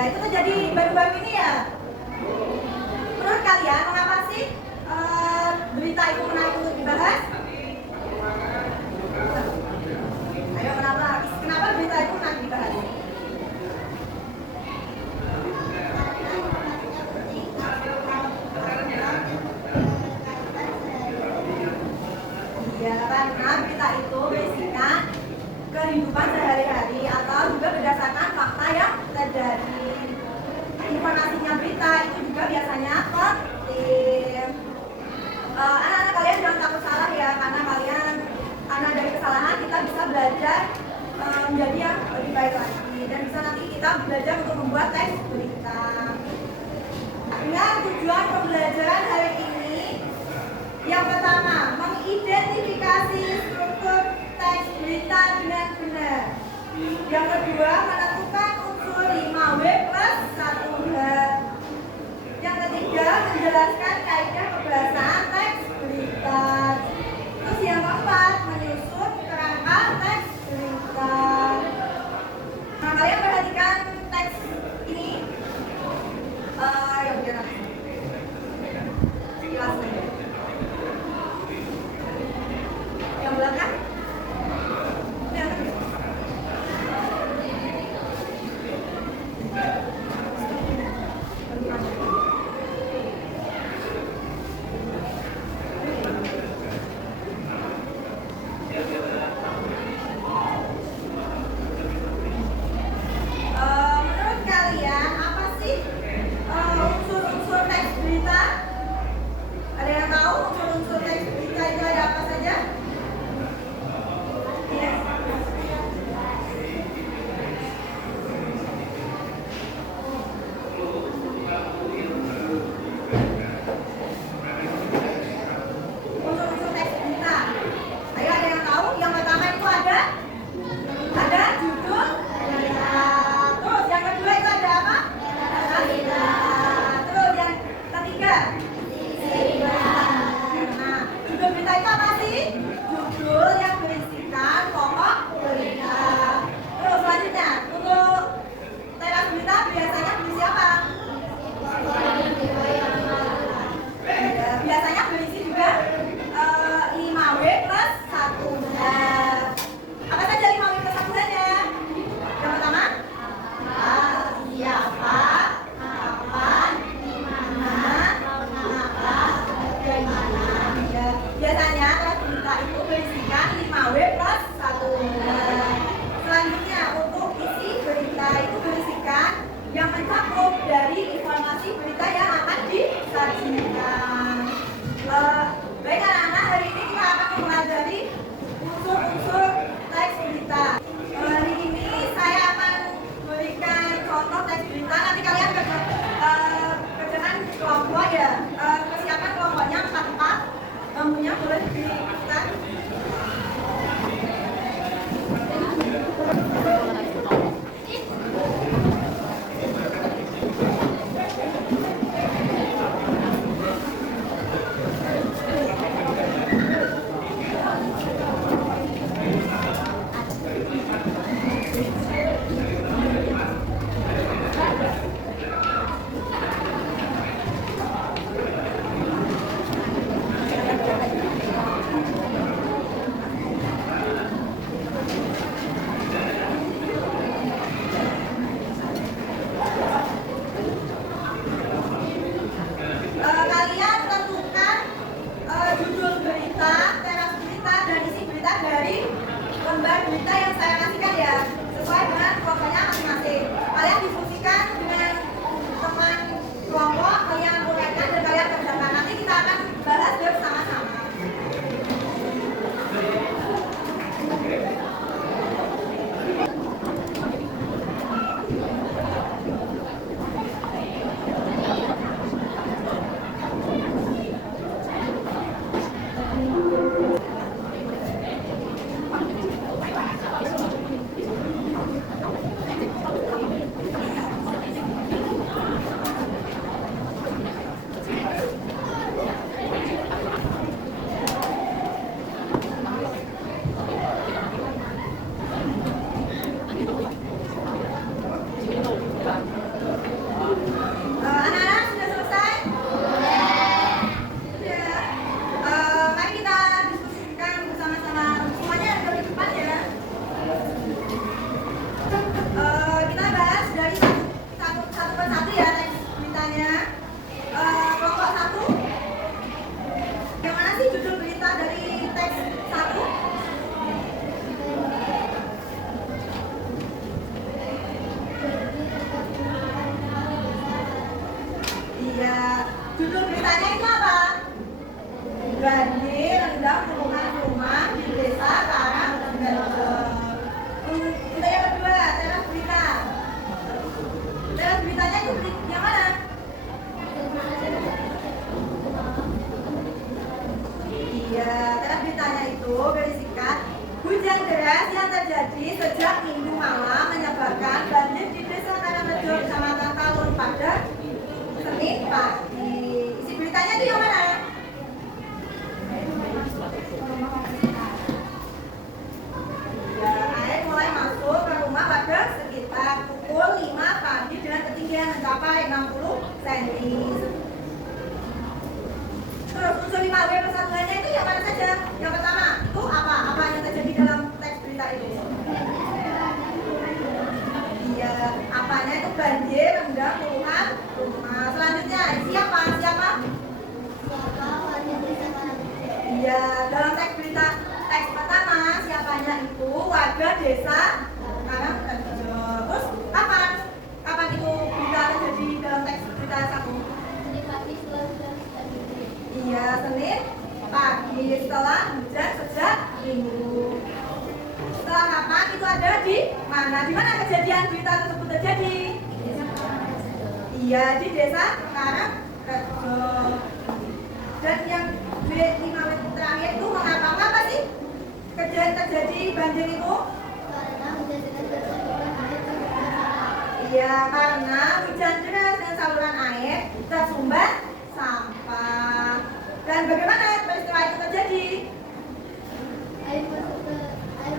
Ya itu terjadi baru-baru ini ya. Menurut kalian mengapa sih berita itu menarik untuk dibahas? Ayo kenapa berita itu menarik dibahas? Ya karena berita itu berisikan kehidupan sehari-hari atau juga berdasarkan fakta yang terjadi. Informasinya berita itu juga biasanya penting. Anak-anak kalian jangan takut salah ya, karena dari kesalahan kita bisa belajar menjadi yang lebih baik lagi dan bisa nanti kita belajar untuk membuat teks berita. Dengan tujuan pembelajaran hari ini, yang pertama, mengidentifikasi struktur teks berita dengan benar. Yang kedua, menentukan unsur 5W plus 1H. Yang ketiga, menjelaskan kaidah pembahasan teks berita. Terus yang keempat, menyusun kerangka teks berita. Nah, kalian perhatikan teks ini. Yang bicara jelasnya. Yang belakang. beritanya itu apa? Banjir rendam puluhan rumah di desa Karangrejo. Untuk yang kedua, teras berita. Teras beritanya itu yang mana? Iya, teras beritanya itu berisikan hujan deras yang terjadi sejak Minggu malam menyebabkan banjir di desa Karangrejo, Kecamatan Talun pada Senin pagi. Isi beritanya itu yang mana? Ya, air mulai masuk ke rumah warga sekitar pukul 5 pagi dengan ketinggian mencapai 60 cm. Terus unsur 5W persatuannya itu yang mana saja? Yang pertama, itu apa? Apa yang terjadi dalam teks berita itu? Iya, apanya itu banjir, rendam puluhan rumah. Selanjutnya, siapa? Siapa? Iya, dalam teks berita teks pertama siapanya itu warga desa Karangrejo. Terus kapan itu berita terjadi dalam teks berita satu? Iya, Senin pagi setelah hujan sejak Minggu. Setelah kapan itu ada di mana? Di mana kejadian berita tersebut terjadi? Iya, di desa Karangrejo. Dan yang B5 terakhir itu mengapa sih kejadian terjadi banjir itu? Iya, karena hujan deras dan saluran air tersumbat sampah. Dan bagaimana peristiwa itu terjadi? Air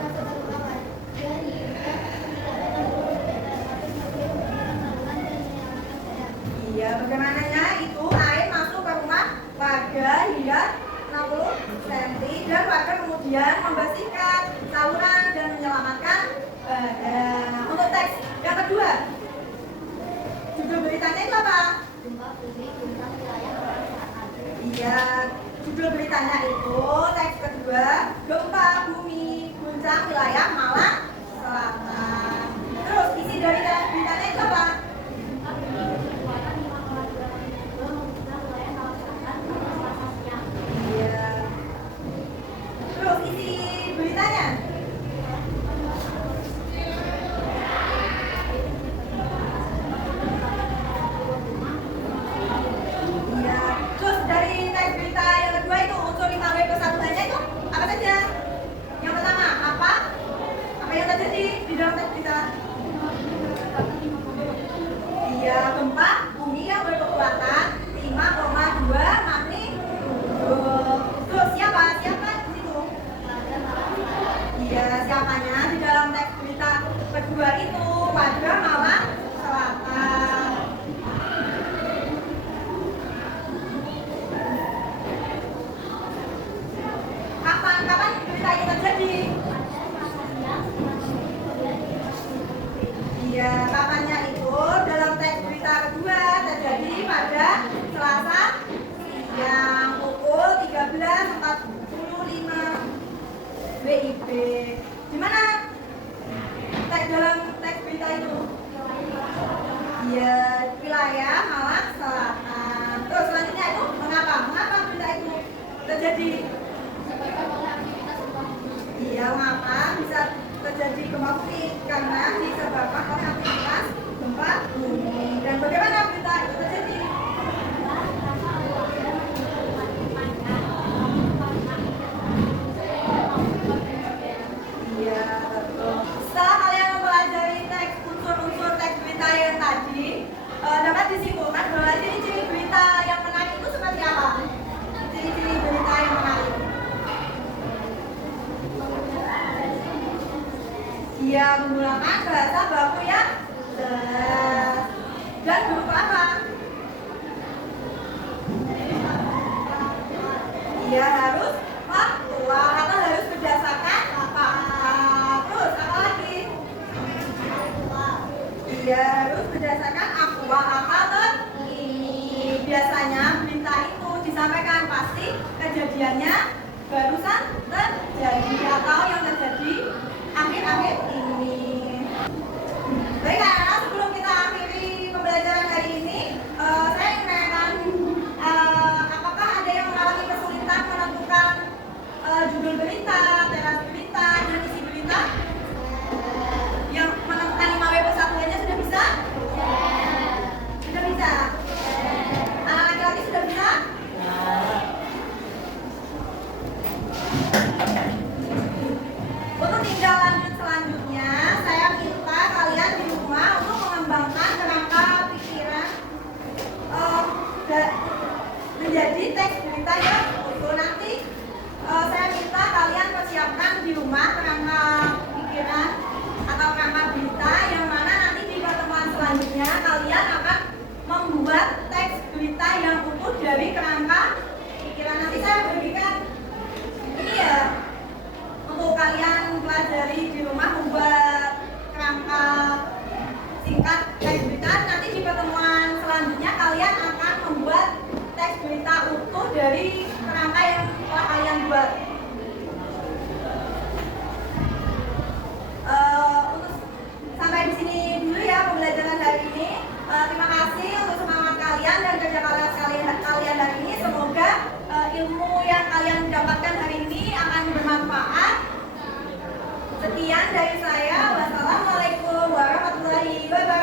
masuk ke rumah. Iya, bagaimananya itu air masuk ke rumah warga hingga 60 cm dan warga kemudian membersihkan saluran dan menyelamatkan badan. Untuk teks yang kedua, judul beritanya itu apa? Iya, judul beritanya itu teks kedua, gempa bumi guncang wilayah Malang Selatan. Terus isi dari teks beritanya itu apa? Iya. Terus isi beritanya? Iya. Terus dari teks berita yang kedua itu unsur 5W persatuannya itu apa saja? Yang pertama, apa? Apa yang terjadi di dalam teks berita? Iya, gempa bumi yang berkekuatan 5,2 magnitudo. Terus siapa di situ? Iya, siapanya di dalam teks berita kedua itu warga Malang Selatan. Kapan berita itu terjadi? Iya, kapannya itu dalam teks berita kedua terjadi pada Selasa siang pukul 13.45 WIB. Di mana dalam teks berita itu? Iya, wilayah Malang Selatan. Terus selanjutnya itu mengapa berita itu terjadi? Iya, mengapa bisa terjadi gempa bumi? Karena disebabkan oleh aktivitas gempa bumi. Dan bagaimana berita itu terjadi? Iya, betul. Setelah kalian mempelajari teks unsur-unsur teks berita yang tadi, dapat disimpulkan bahwa ciri-ciri berita yang menarik itu seperti apa? Ciri-ciri berita yang menarik. Dia menggunakan bahasa baku yang jelas dan berupa apa? Dia harus faktual atau harus berdasarkan fakta. Terus apa lagi? Dia harus berdasarkan aktual atau terkini. Biasanya berita itu disampaikan pasti kejadiannya barusan terjadi atau yang terjadi akhir-akhir ini. Baiklah, sebelum kita akhiri pembelajaran hari ini, saya ingin menanyakan pelajarannya kalian akan membuat teks berita yang utuh dari kerangka pikiran. Nanti saya berikan ini ya untuk kalian pelajari di rumah, membuat kerangka singkat teks berita. Nanti di pertemuan selanjutnya kalian akan membuat teks berita utuh dari kerangka yang telah kalian buat. Untuk sampai di sini dulu ya pembelajaran hari ini. Terima kasih untuk semangat kalian dan kerja kalian hari ini. Semoga ilmu yang kalian dapatkan hari ini akan bermanfaat. Sekian dari saya. Wassalamualaikum warahmatullahi wabarakatuh.